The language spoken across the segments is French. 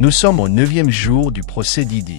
Nous sommes au 9e jour du procès Diddy.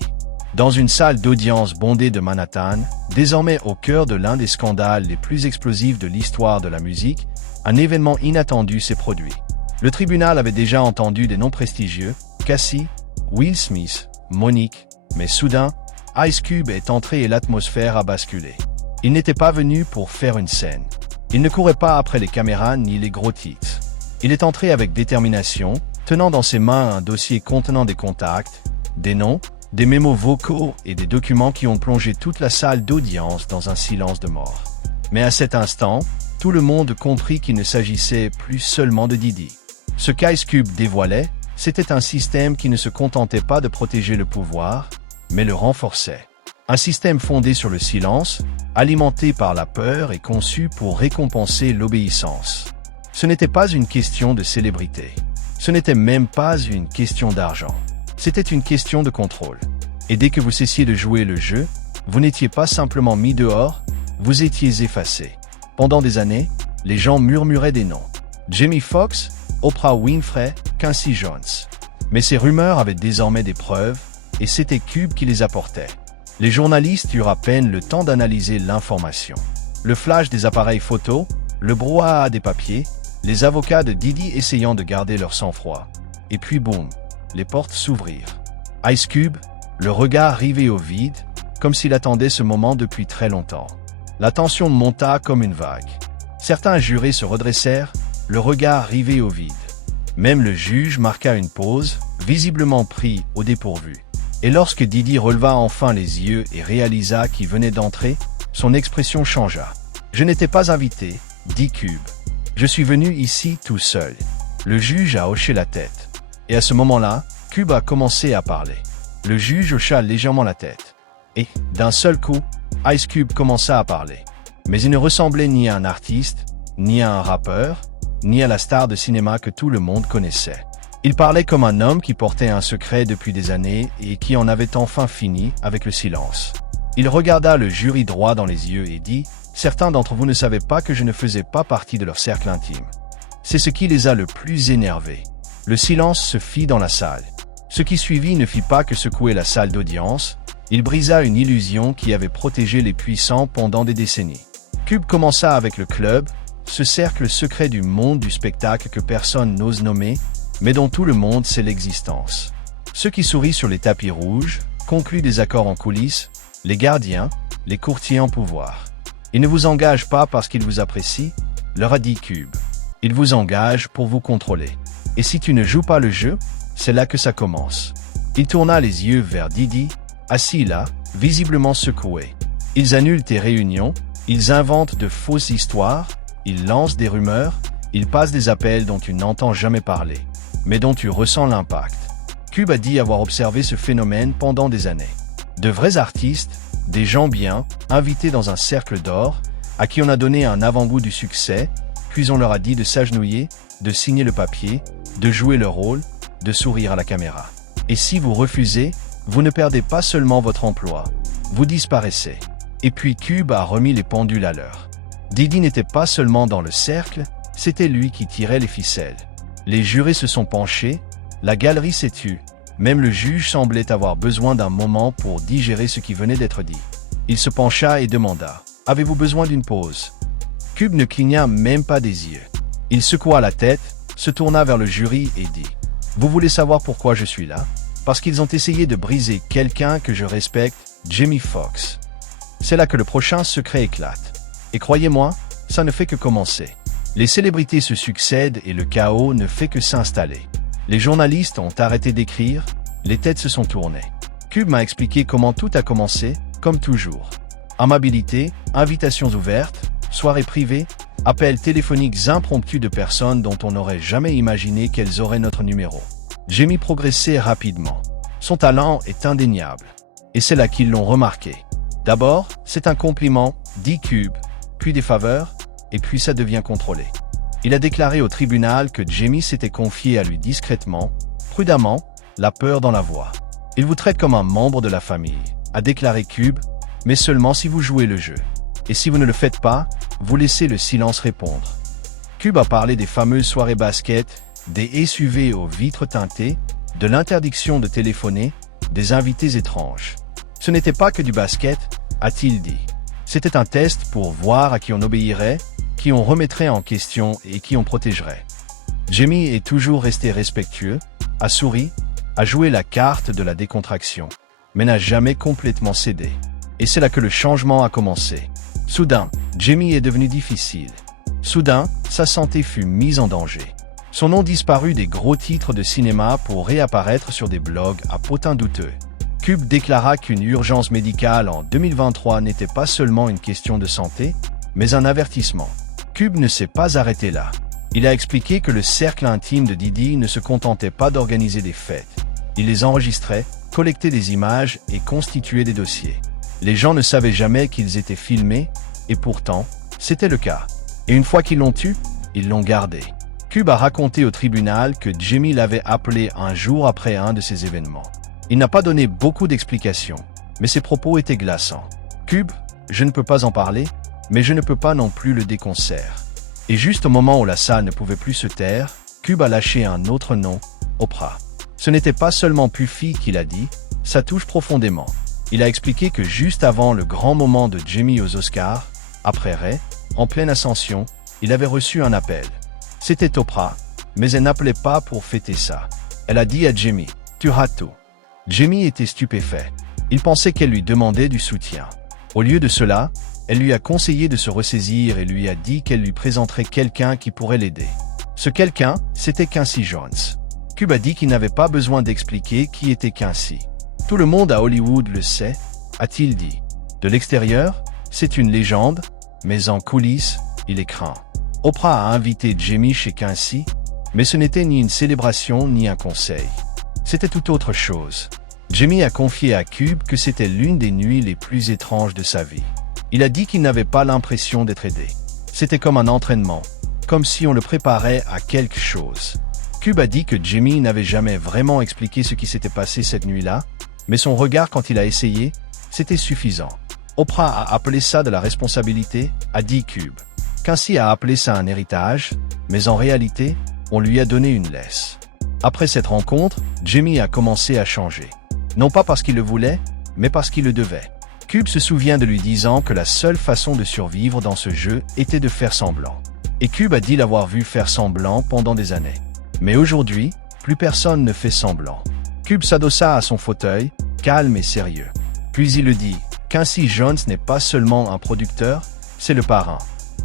Dans une salle d'audience bondée de Manhattan, désormais au cœur de l'un des scandales les plus explosifs de l'histoire de la musique, un événement inattendu s'est produit. Le tribunal avait déjà entendu des noms prestigieux, Cassie, Will Smith, Monique, mais soudain, Ice Cube est entré et l'atmosphère a basculé. Il n'était pas venu pour faire une scène. Il ne courait pas après les caméras ni les gros titres. Il est entré avec détermination, tenant dans ses mains un dossier contenant des contacts, des noms, des mémos vocaux et des documents qui ont plongé toute la salle d'audience dans un silence de mort. Mais à cet instant, tout le monde comprit qu'il ne s'agissait plus seulement de Diddy. Ce qu'Ice Cube dévoilait, c'était un système qui ne se contentait pas de protéger le pouvoir, mais le renforçait. Un système fondé sur le silence, alimenté par la peur et conçu pour récompenser l'obéissance. Ce n'était pas une question de célébrité. Ce n'était même pas une question d'argent. C'était une question de contrôle. Et dès que vous cessiez de jouer le jeu, vous n'étiez pas simplement mis dehors, vous étiez effacé. Pendant des années, les gens murmuraient des noms. Jamie Foxx, Oprah Winfrey, Quincy Jones. Mais ces rumeurs avaient désormais des preuves, et c'était Cube qui les apportait. Les journalistes eurent à peine le temps d'analyser l'information. Le flash des appareils photo, le brouhaha des papiers, les avocats de Diddy essayant de garder leur sang-froid. Et puis boum, les portes s'ouvrirent. Ice Cube, le regard rivé au vide, comme s'il attendait ce moment depuis très longtemps. La tension monta comme une vague. Certains jurés se redressèrent, le regard rivé au vide. Même le juge marqua une pause, visiblement pris au dépourvu. Et lorsque Diddy releva enfin les yeux et réalisa qu'il venait d'entrer, son expression changea. « Je n'étais pas invité, » dit Cube. « Je suis venu ici tout seul. » Le juge a hoché la tête. Et à ce moment-là, Cube a commencé à parler. Le juge hocha légèrement la tête. Et, d'un seul coup, Ice Cube commença à parler. Mais il ne ressemblait ni à un artiste, ni à un rappeur, ni à la star de cinéma que tout le monde connaissait. Il parlait comme un homme qui portait un secret depuis des années et qui en avait enfin fini avec le silence. Il regarda le jury droit dans les yeux et dit « Certains d'entre vous ne savaient pas que je ne faisais pas partie de leur cercle intime. » C'est ce qui les a le plus énervés. Le silence se fit dans la salle. Ce qui suivit ne fit pas que secouer la salle d'audience, il brisa une illusion qui avait protégé les puissants pendant des décennies. Cube commença avec le club, ce cercle secret du monde du spectacle que personne n'ose nommer, mais dont tout le monde sait l'existence. Ceux qui sourient sur les tapis rouges, concluent des accords en coulisses, les gardiens, les courtiers en pouvoir. Ils ne vous engagent pas parce qu'ils vous apprécient, leur a dit Cube. Ils vous engagent pour vous contrôler. Et si tu ne joues pas le jeu, c'est là que ça commence. Il tourna les yeux vers Diddy, assis là, visiblement secoué. Ils annulent tes réunions, ils inventent de fausses histoires, ils lancent des rumeurs, ils passent des appels dont tu n'entends jamais parler, mais dont tu ressens l'impact. Cube a dit avoir observé ce phénomène pendant des années. De vrais artistes, des gens bien, invités dans un cercle d'or, à qui on a donné un avant-goût du succès, puis on leur a dit de s'agenouiller, de signer le papier, de jouer leur rôle, de sourire à la caméra. Et si vous refusez, vous ne perdez pas seulement votre emploi, vous disparaissez. Et puis Cube a remis les pendules à l'heure. Diddy n'était pas seulement dans le cercle, c'était lui qui tirait les ficelles. Les jurés se sont penchés, la galerie s'est tue, même le juge semblait avoir besoin d'un moment pour digérer ce qui venait d'être dit. Il se pencha et demanda « Avez-vous besoin d'une pause ?» Cube ne cligna même pas des yeux. Il secoua la tête, se tourna vers le jury et dit « Vous voulez savoir pourquoi je suis là ? Parce qu'ils ont essayé de briser quelqu'un que je respecte, Jamie Foxx. C'est là que le prochain secret éclate. Et croyez-moi, ça ne fait que commencer. Les célébrités se succèdent et le chaos ne fait que s'installer. Les journalistes ont arrêté d'écrire, les têtes se sont tournées. Cube m'a expliqué comment tout a commencé, comme toujours. Amabilité, invitations ouvertes, soirées privées, appels téléphoniques impromptus de personnes dont on n'aurait jamais imaginé qu'elles auraient notre numéro. Jamie progressait rapidement. Son talent est indéniable. Et c'est là qu'ils l'ont remarqué. D'abord, c'est un compliment, dit Cube, puis des faveurs, et puis ça devient contrôlé. Il a déclaré au tribunal que Jamie s'était confié à lui discrètement, prudemment, la peur dans la voix. Il vous traite comme un membre de la famille, a déclaré Cube, mais seulement si vous jouez le jeu. Et si vous ne le faites pas, vous laissez le silence répondre. Cube a parlé des fameuses soirées basket, des SUV aux vitres teintées, de l'interdiction de téléphoner, des invités étranges. Ce n'était pas que du basket, a-t-il dit. C'était un test pour voir à qui on obéirait, qui on remettrait en question et qui on protégerait. Jamie est toujours resté respectueux, a souri, a joué la carte de la décontraction, mais n'a jamais complètement cédé. Et c'est là que le changement a commencé. Soudain, Jamie est devenu difficile. Soudain, sa santé fut mise en danger. Son nom disparut des gros titres de cinéma pour réapparaître sur des blogs à potins douteux. Cube déclara qu'une urgence médicale en 2023 n'était pas seulement une question de santé, mais un avertissement. Cube ne s'est pas arrêté là. Il a expliqué que le cercle intime de Didi ne se contentait pas d'organiser des fêtes. Il les enregistrait, collectait des images et constituait des dossiers. Les gens ne savaient jamais qu'ils étaient filmés, et pourtant, c'était le cas. Et une fois qu'ils l'ont eu, ils l'ont gardé. Cube a raconté au tribunal que Jamie l'avait appelé un jour après un de ces événements. Il n'a pas donné beaucoup d'explications, mais ses propos étaient glaçants. Cube, je ne peux pas en parler, mais je ne peux pas non plus le déconcerter. Et juste au moment où la salle ne pouvait plus se taire, Cube a lâché un autre nom, Oprah. Ce n'était pas seulement Puffy qu'il a dit, ça touche profondément. Il a expliqué que juste avant le grand moment de Jamie aux Oscars, après Ray, en pleine ascension, il avait reçu un appel. C'était Oprah, mais elle n'appelait pas pour fêter ça. Elle a dit à Jamie, « Tu rates tout ». Jamie était stupéfait. Il pensait qu'elle lui demandait du soutien. Au lieu de cela, elle lui a conseillé de se ressaisir et lui a dit qu'elle lui présenterait quelqu'un qui pourrait l'aider. Ce quelqu'un, c'était Quincy Jones. Cube a dit qu'il n'avait pas besoin d'expliquer qui était Quincy. Tout le monde à Hollywood le sait, a-t-il dit. De l'extérieur, c'est une légende, mais en coulisses, il est craint. Oprah a invité Jamie chez Quincy, mais ce n'était ni une célébration ni un conseil. C'était tout autre chose. Jamie a confié à Cube que c'était l'une des nuits les plus étranges de sa vie. Il a dit qu'il n'avait pas l'impression d'être aidé. C'était comme un entraînement, comme si on le préparait à quelque chose. Cube a dit que Jamie n'avait jamais vraiment expliqué ce qui s'était passé cette nuit-là, mais son regard quand il a essayé, c'était suffisant. Oprah a appelé ça de la responsabilité, a dit Cube. Quincy a appelé ça un héritage, mais en réalité, on lui a donné une laisse. Après cette rencontre, Jamie a commencé à changer. Non pas parce qu'il le voulait, mais parce qu'il le devait. Cube se souvient de lui disant que la seule façon de survivre dans ce jeu était de faire semblant. Et Cube a dit l'avoir vu faire semblant pendant des années. Mais aujourd'hui, plus personne ne fait semblant. Cube s'adossa à son fauteuil, calme et sérieux. Puis il le dit, Quincy Jones n'est pas seulement un producteur, c'est le parrain.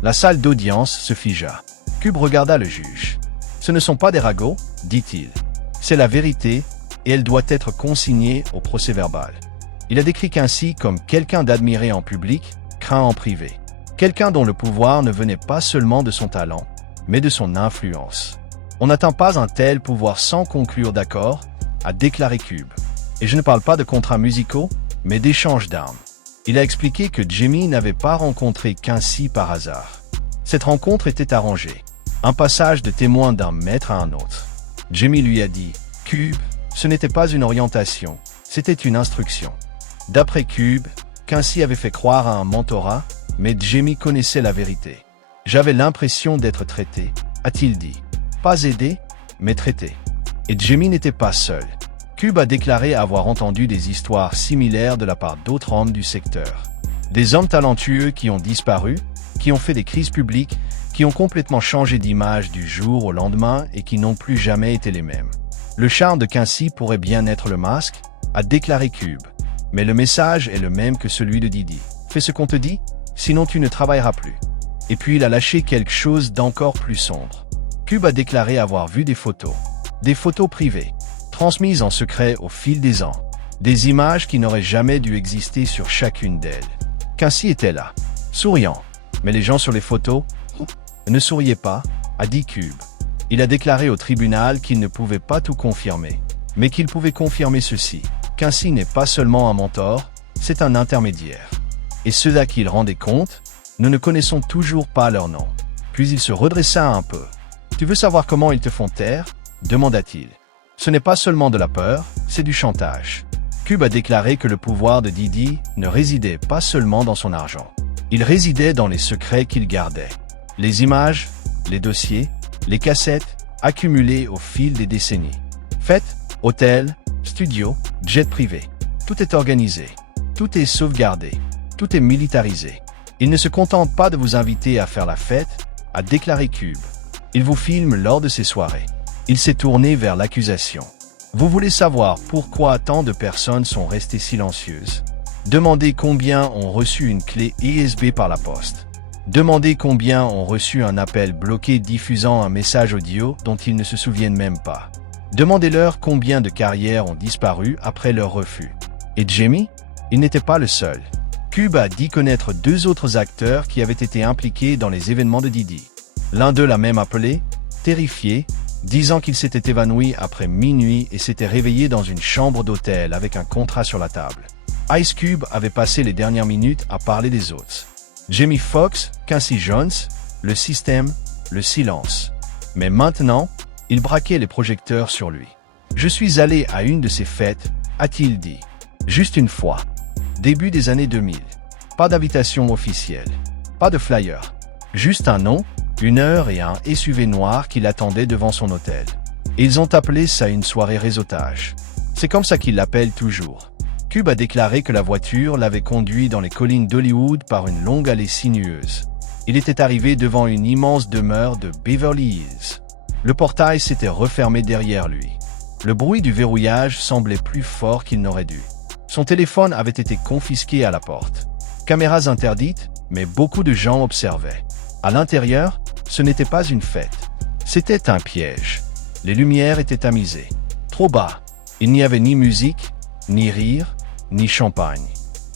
La salle d'audience se figea. Cube regarda le juge. Ce ne sont pas des ragots, dit-il. C'est la vérité, et elle doit être consignée au procès-verbal. Il a décrit Quincy comme quelqu'un d'admiré en public, craint en privé. Quelqu'un dont le pouvoir ne venait pas seulement de son talent, mais de son influence. On n'atteint pas un tel pouvoir sans conclure d'accord, a déclaré Cube. Et je ne parle pas de contrats musicaux, mais d'échanges d'armes. Il a expliqué que Jamie n'avait pas rencontré Quincy par hasard. Cette rencontre était arrangée. Un passage de témoin d'un maître à un autre. Jamie lui a dit, « Cube, ce n'était pas une orientation, c'était une instruction. » D'après Cube, Quincy avait fait croire à un mentorat, mais Jamie connaissait la vérité. « J'avais l'impression d'être traité, » a-t-il dit. Pas aidé, mais traité. Et Jamie n'était pas seul. Cube a déclaré avoir entendu des histoires similaires de la part d'autres hommes du secteur. Des hommes talentueux qui ont disparu, qui ont fait des crises publiques, qui ont complètement changé d'image du jour au lendemain et qui n'ont plus jamais été les mêmes. Le charme de Quincy pourrait bien être le masque, a déclaré Cube. Mais le message est le même que celui de Didi. Fais ce qu'on te dit, sinon tu ne travailleras plus. Et puis il a lâché quelque chose d'encore plus sombre. Cube a déclaré avoir vu des photos privées, transmises en secret au fil des ans, des images qui n'auraient jamais dû exister sur chacune d'elles. Quincy était là, souriant, mais les gens sur les photos ne souriaient pas, a dit Cube. Il a déclaré au tribunal qu'il ne pouvait pas tout confirmer, mais qu'il pouvait confirmer ceci. Quincy n'est pas seulement un mentor, c'est un intermédiaire. Et ceux à qui il rendait compte, nous ne connaissons toujours pas leur nom. Puis il se redressa un peu. « Tu veux savoir comment ils te font taire ?» demanda-t-il. Ce n'est pas seulement de la peur, c'est du chantage. Cube a déclaré que le pouvoir de Didi ne résidait pas seulement dans son argent. Il résidait dans les secrets qu'il gardait. Les images, les dossiers, les cassettes, accumulés au fil des décennies. Faites, Hôtel, studio, jet privé. Tout est organisé. Tout est sauvegardé. Tout est militarisé. Il ne se contente pas de vous inviter à faire la fête, a déclaré Cube. Il vous filme lors de ces soirées. Il s'est tourné vers l'accusation. Vous voulez savoir pourquoi tant de personnes sont restées silencieuses? Demandez combien ont reçu une clé USB par la poste. Demandez combien ont reçu un appel bloqué diffusant un message audio dont ils ne se souviennent même pas. Demandez-leur combien de carrières ont disparu après leur refus. Et Jamie? Il n'était pas le seul. Cube a dit connaître 2 autres acteurs qui avaient été impliqués dans les événements de Diddy. L'un d'eux l'a même appelé, terrifié, disant qu'il s'était évanoui après minuit et s'était réveillé dans une chambre d'hôtel avec un contrat sur la table. Ice Cube avait passé les dernières minutes à parler des autres. Jamie Foxx, Quincy Jones, le système, le silence. Mais maintenant, il braquait les projecteurs sur lui. « Je suis allé à une de ces fêtes », a-t-il dit. Juste une fois. Début des années 2000. Pas d'invitation officielle. Pas de flyer. Juste un nom, une heure et un SUV noir qui l'attendait devant son hôtel. Et ils ont appelé ça une soirée réseautage. C'est comme ça qu'ils l'appellent toujours. Cube a déclaré que la voiture l'avait conduit dans les collines d'Hollywood par une longue allée sinueuse. Il était arrivé devant une immense demeure de Beverly Hills. Le portail s'était refermé derrière lui. Le bruit du verrouillage semblait plus fort qu'il n'aurait dû. Son téléphone avait été confisqué à la porte. Caméras interdites, mais beaucoup de gens observaient. À l'intérieur, ce n'était pas une fête. C'était un piège. Les lumières étaient tamisées. Trop bas. Il n'y avait ni musique, ni rire, ni champagne.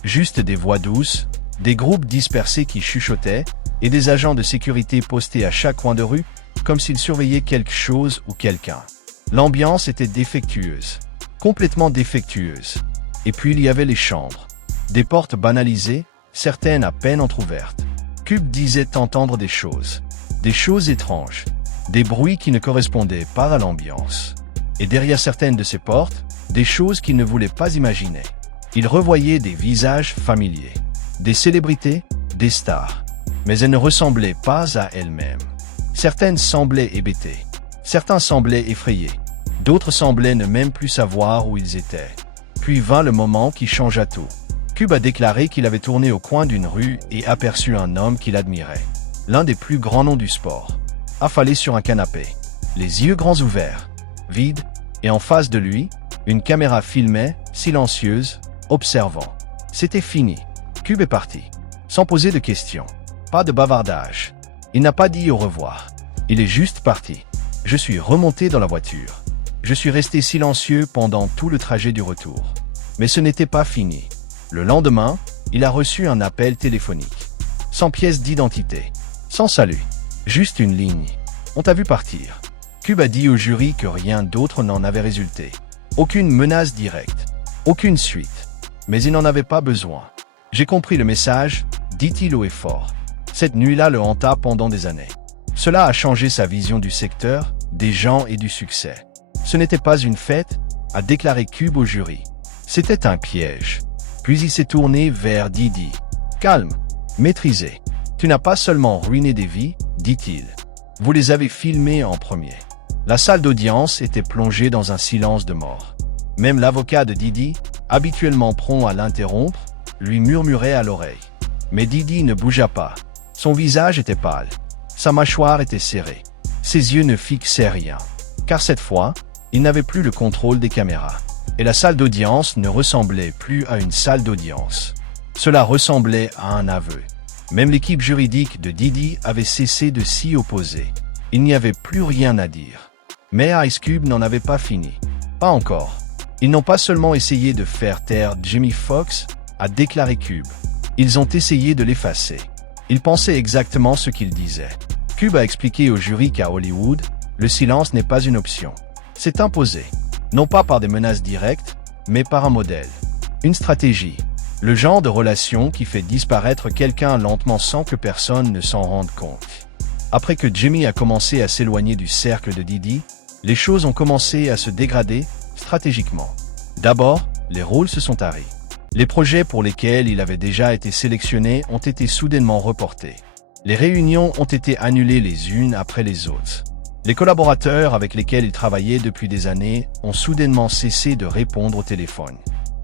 Juste des voix douces, des groupes dispersés qui chuchotaient, et des agents de sécurité postés à chaque coin de rue, comme s'ils surveillaient quelque chose ou quelqu'un. L'ambiance était défectueuse. Complètement défectueuse. Et puis il y avait les chambres. Des portes banalisées, certaines à peine entrouvertes. Cube disait entendre des choses étranges, des bruits qui ne correspondaient pas à l'ambiance. Et derrière certaines de ces portes, des choses qu'il ne voulait pas imaginer. Il revoyait des visages familiers, des célébrités, des stars. Mais elles ne ressemblaient pas à elles-mêmes. Certaines semblaient hébétées, certains semblaient effrayés, d'autres semblaient ne même plus savoir où ils étaient. Puis vint le moment qui changea tout. Cube a déclaré qu'il avait tourné au coin d'une rue et aperçu un homme qu'il admirait. L'un des plus grands noms du sport. Affalé sur un canapé, les yeux grands ouverts, vide, et en face de lui, une caméra filmait, silencieuse, observant. C'était fini. Cube est parti. Sans poser de questions. Pas de bavardage. Il n'a pas dit au revoir. Il est juste parti. Je suis remonté dans la voiture. Je suis resté silencieux pendant tout le trajet du retour. Mais ce n'était pas fini. Le lendemain, il a reçu un appel téléphonique. Sans pièce d'identité. Sans salut. Juste une ligne. On t'a vu partir. Cube a dit au jury que rien d'autre n'en avait résulté. Aucune menace directe. Aucune suite. Mais il n'en avait pas besoin. J'ai compris le message, dit-il haut et fort. Cette nuit-là le hanta pendant des années. Cela a changé sa vision du secteur, des gens et du succès. Ce n'était pas une fête, a déclaré Cube au jury. C'était un piège. Puis il s'est tourné vers Diddy. Calme, maîtrisé. Tu n'as pas seulement ruiné des vies, dit-il. Vous les avez filmés en premier. La salle d'audience était plongée dans un silence de mort. Même l'avocat de Diddy, habituellement prompt à l'interrompre, lui murmurait à l'oreille. Mais Diddy ne bougea pas. Son visage était pâle. Sa mâchoire était serrée. Ses yeux ne fixaient rien. Car cette fois, il n'avait plus le contrôle des caméras. Et la salle d'audience ne ressemblait plus à une salle d'audience. Cela ressemblait à un aveu. Même l'équipe juridique de Diddy avait cessé de s'y opposer. Il n'y avait plus rien à dire. Mais Ice Cube n'en avait pas fini. Pas encore. Ils n'ont pas seulement essayé de faire taire Jamie Foxx, a déclaré Cube. Ils ont essayé de l'effacer. Ils pensaient exactement ce qu'ils disaient. Cube a expliqué au jury qu'à Hollywood, le silence n'est pas une option. C'est imposé. Non pas par des menaces directes, mais par un modèle. Une stratégie. Le genre de relation qui fait disparaître quelqu'un lentement sans que personne ne s'en rende compte. Après que Jamie a commencé à s'éloigner du cercle de Diddy, les choses ont commencé à se dégrader stratégiquement. D'abord, les rôles se sont taris. Les projets pour lesquels il avait déjà été sélectionné ont été soudainement reportés. Les réunions ont été annulées les unes après les autres. Les collaborateurs avec lesquels il travaillait depuis des années ont soudainement cessé de répondre au téléphone.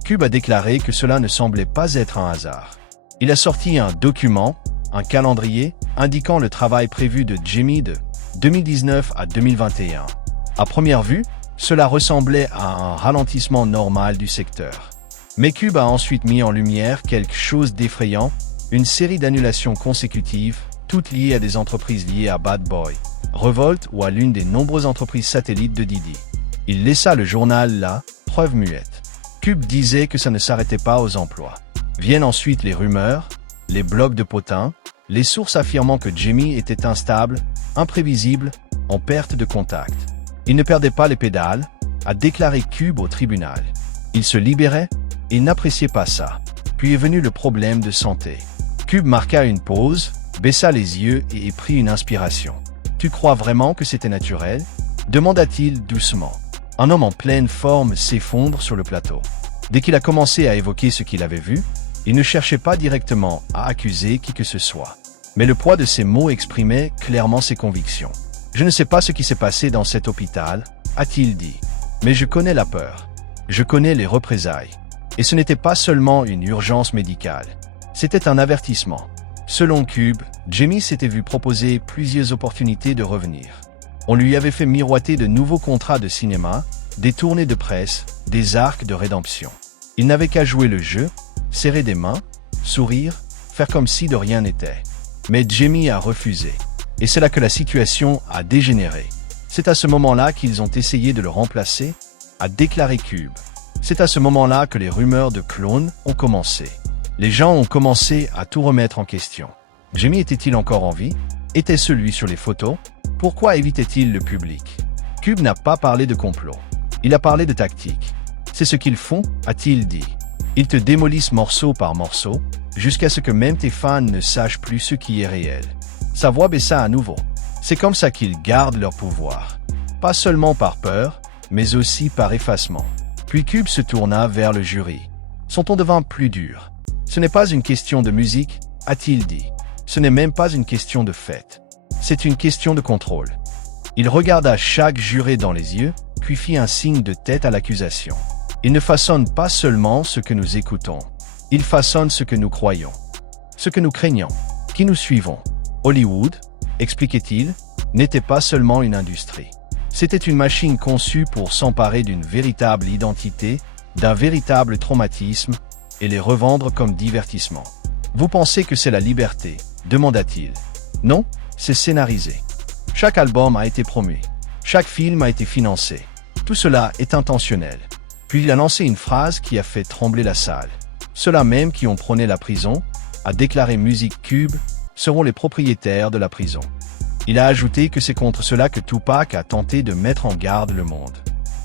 Cube a déclaré que cela ne semblait pas être un hasard. Il a sorti un document, un calendrier, indiquant le travail prévu de Jimmy de 2019 à 2021. À première vue, cela ressemblait à un ralentissement normal du secteur. Mais Cube a ensuite mis en lumière quelque chose d'effrayant, une série d'annulations consécutives, toutes liées à des entreprises liées à Bad Boy, Revolt ou à l'une des nombreuses entreprises satellites de Diddy. Il laissa le journal là, preuve muette. Cube disait que ça ne s'arrêtait pas aux emplois. Viennent ensuite les rumeurs, les blogs de potins, les sources affirmant que Jimmy était instable, imprévisible, en perte de contact. Il ne perdait pas les pédales, a déclaré Cube au tribunal. Il se libérait, il n'appréciait pas ça. Puis est venu le problème de santé. Cube marqua une pause, baissa les yeux et prit une inspiration. « Tu crois vraiment que c'était naturel ?» demanda-t-il doucement. Un homme en pleine forme s'effondre sur le plateau. Dès qu'il a commencé à évoquer ce qu'il avait vu, il ne cherchait pas directement à accuser qui que ce soit. Mais le poids de ses mots exprimait clairement ses convictions. « Je ne sais pas ce qui s'est passé dans cet hôpital, » a-t-il dit. « Mais je connais la peur. Je connais les représailles. Et ce n'était pas seulement une urgence médicale. C'était un avertissement. » Selon Cube, Jimmy s'était vu proposer plusieurs opportunités de revenir. On lui avait fait miroiter de nouveaux contrats de cinéma, des tournées de presse, des arcs de rédemption. Il n'avait qu'à jouer le jeu, serrer des mains, sourire, faire comme si de rien n'était. Mais Jimmy a refusé. Et c'est là que la situation a dégénéré. C'est à ce moment-là qu'ils ont essayé de le remplacer, a déclaré Cube. C'est à ce moment-là que les rumeurs de clones ont commencé. Les gens ont commencé à tout remettre en question. Jimmy était-il encore en vie? Était-ce lui sur les photos? Pourquoi évitait-il le public? Cube n'a pas parlé de complot. Il a parlé de tactique. C'est ce qu'ils font, a-t-il dit. Ils te démolissent morceau par morceau, jusqu'à ce que même tes fans ne sachent plus ce qui est réel. Sa voix baissa à nouveau. C'est comme ça qu'ils gardent leur pouvoir. Pas seulement par peur, mais aussi par effacement. Puis Cube se tourna vers le jury. Son ton devint plus dur. Ce n'est pas une question de musique, a-t-il dit. Ce n'est même pas une question de fête. C'est une question de contrôle. Il regarda chaque juré dans les yeux, puis fit un signe de tête à l'accusation. Il ne façonne pas seulement ce que nous écoutons. Il façonne ce que nous croyons. Ce que nous craignons. Qui nous suivons. Hollywood, expliquait-il, n'était pas seulement une industrie. C'était une machine conçue pour s'emparer d'une véritable identité, d'un véritable traumatisme, et les revendre comme divertissement. Vous pensez que c'est la liberté? Demanda-t-il. Non, c'est scénarisé. Chaque album a été promu. Chaque film a été financé. Tout cela est intentionnel. Puis il a lancé une phrase qui a fait trembler la salle. Ceux-là même qui ont prôné la prison, a déclaré Musique Cube, seront les propriétaires de la prison. Il a ajouté que c'est contre cela que Tupac a tenté de mettre en garde le monde.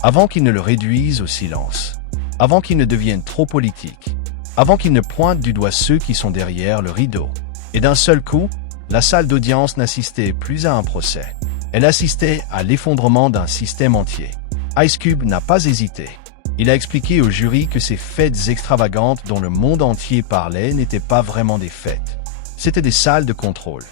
Avant qu'il ne le réduise au silence. Avant qu'il ne devienne trop politique. Avant qu'il ne pointe du doigt ceux qui sont derrière le rideau. Et d'un seul coup, la salle d'audience n'assistait plus à un procès. Elle assistait à l'effondrement d'un système entier. Ice Cube n'a pas hésité. Il a expliqué au jury que ces fêtes extravagantes dont le monde entier parlait n'étaient pas vraiment des fêtes. C'étaient des salles de contrôle.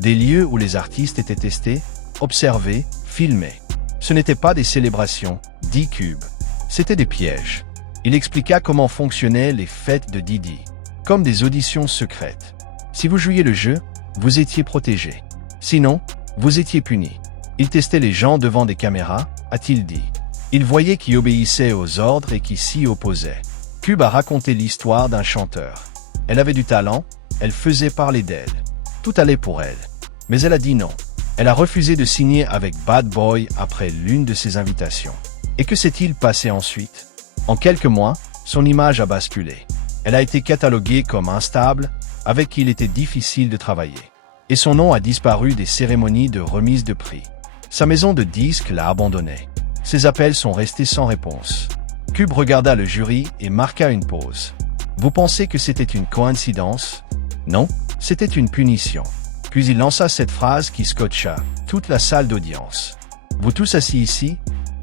Des lieux où les artistes étaient testés, observés, filmés. Ce n'étaient pas des célébrations, dit Cube. C'étaient des pièges. Il expliqua comment fonctionnaient les fêtes de Diddy. Comme des auditions secrètes. Si vous jouiez le jeu, vous étiez protégé. Sinon, vous étiez puni. Il testait les gens devant des caméras, a-t-il dit. Il voyait qui obéissaient aux ordres et qui s'y opposaient. Cube a raconté l'histoire d'un chanteur. Elle avait du talent, elle faisait parler d'elle. Tout allait pour elle. Mais elle a dit non. Elle a refusé de signer avec Bad Boy après l'une de ses invitations. Et que s'est-il passé ensuite? En quelques mois, son image a basculé. Elle a été cataloguée comme instable, avec qui il était difficile de travailler. Et son nom a disparu des cérémonies de remise de prix. Sa maison de disques l'a abandonné. Ses appels sont restés sans réponse. Cube regarda le jury et marqua une pause. Vous pensez que c'était une coïncidence? Non, c'était une punition. Puis il lança cette phrase qui scotcha toute la salle d'audience. Vous tous assis ici,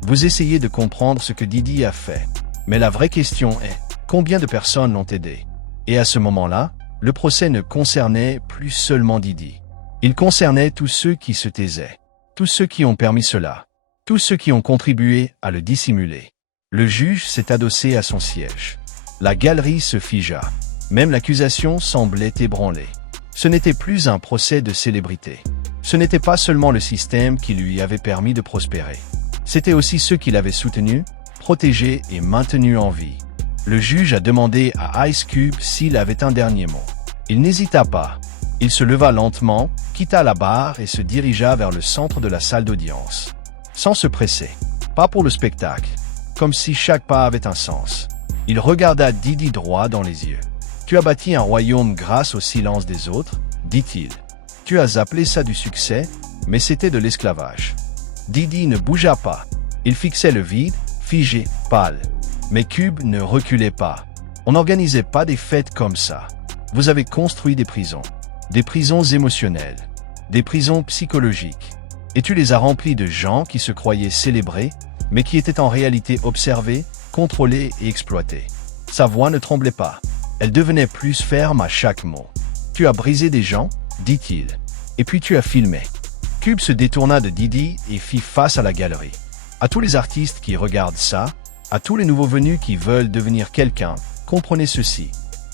vous essayez de comprendre ce que Diddy a fait. Mais la vraie question est, combien de personnes l'ont aidé? Et à ce moment-là, le procès ne concernait plus seulement Diddy. Il concernait tous ceux qui se taisaient. tous ceux qui ont permis cela, tous ceux qui ont contribué à le dissimuler. Le juge s'est adossé à son siège. La galerie se figea. Même l'accusation semblait ébranlée. Ce n'était plus un procès de célébrité. Ce n'était pas seulement le système qui lui avait permis de prospérer. C'était aussi ceux qui l'avaient soutenu, protégé et maintenu en vie. Le juge a demandé à Ice Cube s'il avait un dernier mot. Il n'hésita pas. Il se leva lentement, quitta la barre et se dirigea vers le centre de la salle d'audience. Sans se presser. Pas pour le spectacle. Comme si chaque pas avait un sens. Il regarda Didi droit dans les yeux. « Tu as bâti un royaume grâce au silence des autres, dit-il. Tu as appelé ça du succès, mais c'était de l'esclavage. » Didi ne bougea pas. Il fixait le vide, figé, pâle. Mais Cube ne reculait pas. On n'organisait pas des fêtes comme ça. Vous avez construit des prisons émotionnelles, des prisons psychologiques. Et tu les as remplies de gens qui se croyaient célébrés, mais qui étaient en réalité observés, contrôlés et exploités. Sa voix ne tremblait pas. Elle devenait plus ferme à chaque mot. « Tu as brisé des gens, dit-il. Et puis tu as filmé. » Cube se détourna de Didi et fit face à la galerie. À tous les artistes qui regardent ça, à tous les nouveaux venus qui veulent devenir quelqu'un, comprenez ceci.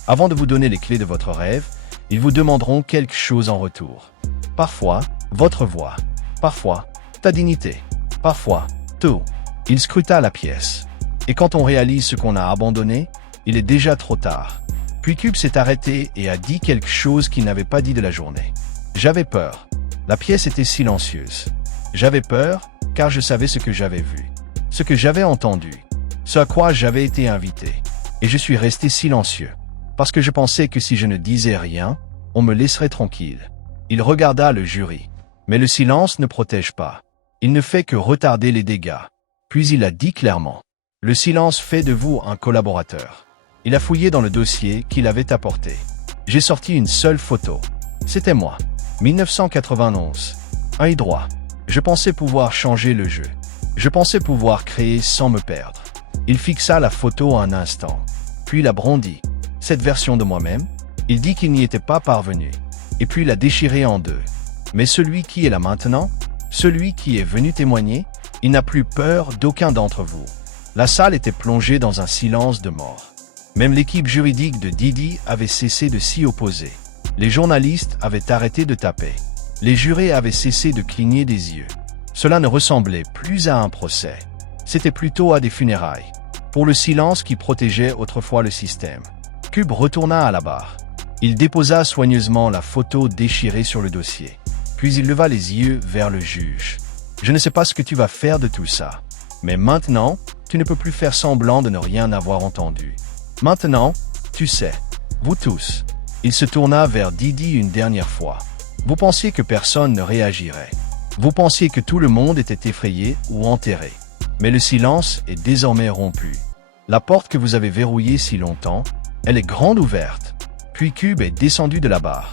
Avant de vous donner les clés de votre rêve, ils vous demanderont quelque chose en retour. Parfois, votre voix. Parfois, ta dignité. Parfois, tout. Il scruta la pièce. Et quand on réalise ce qu'on a abandonné, il est déjà trop tard. Puis Cube s'est arrêté et a dit quelque chose qu'il n'avait pas dit de la journée. J'avais peur. La pièce était silencieuse. J'avais peur, car je savais ce que j'avais vu. Ce que j'avais entendu. Ce à quoi j'avais été invité. Et je suis resté silencieux. Parce que je pensais que si je ne disais rien, on me laisserait tranquille. Il regarda le jury. Mais le silence ne protège pas. Il ne fait que retarder les dégâts. Puis il a dit clairement. Le silence fait de vous un collaborateur. Il a fouillé dans le dossier qu'il avait apporté. J'ai sorti une seule photo. C'était moi. 1991. Œil droit. Je pensais pouvoir changer le jeu. Je pensais pouvoir créer sans me perdre. Il fixa la photo un instant. Puis la brandit. Cette version de moi-même, il dit qu'il n'y était pas parvenu. Et puis l'a déchirée en deux. Mais celui qui est là maintenant, celui qui est venu témoigner, il n'a plus peur d'aucun d'entre vous. La salle était plongée dans un silence de mort. Même l'équipe juridique de Didi avait cessé de s'y opposer. Les journalistes avaient arrêté de taper. Les jurés avaient cessé de cligner des yeux. Cela ne ressemblait plus à un procès. C'était plutôt à des funérailles. Pour le silence qui protégeait autrefois le système. Cube retourna à la barre. Il déposa soigneusement la photo déchirée sur le dossier. Puis il leva les yeux vers le juge. « Je ne sais pas ce que tu vas faire de tout ça. Mais maintenant, tu ne peux plus faire semblant de ne rien avoir entendu. Maintenant, tu sais. Vous tous. » Il se tourna vers Didi une dernière fois. « Vous pensiez que personne ne réagirait. Vous pensiez que tout le monde était effrayé ou enterré. Mais le silence est désormais rompu. La porte que vous avez verrouillée si longtemps, elle est grande ouverte. » Puis Cube est descendu de la barre.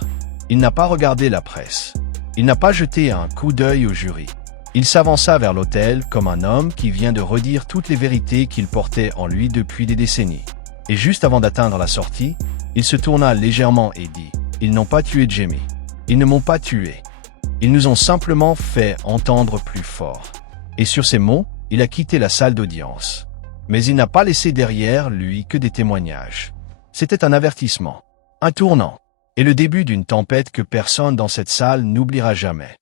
Il n'a pas regardé la presse. Il n'a pas jeté un coup d'œil au jury. Il s'avança vers l'autel comme un homme qui vient de redire toutes les vérités qu'il portait en lui depuis des décennies. Et juste avant d'atteindre la sortie, il se tourna légèrement et dit « Ils n'ont pas tué Jimmy. Ils ne m'ont pas tué. Ils nous ont simplement fait entendre plus fort. » Et sur ces mots, il a quitté la salle d'audience. Mais il n'a pas laissé derrière lui que des témoignages. C'était un avertissement, un tournant, et le début d'une tempête que personne dans cette salle n'oubliera jamais.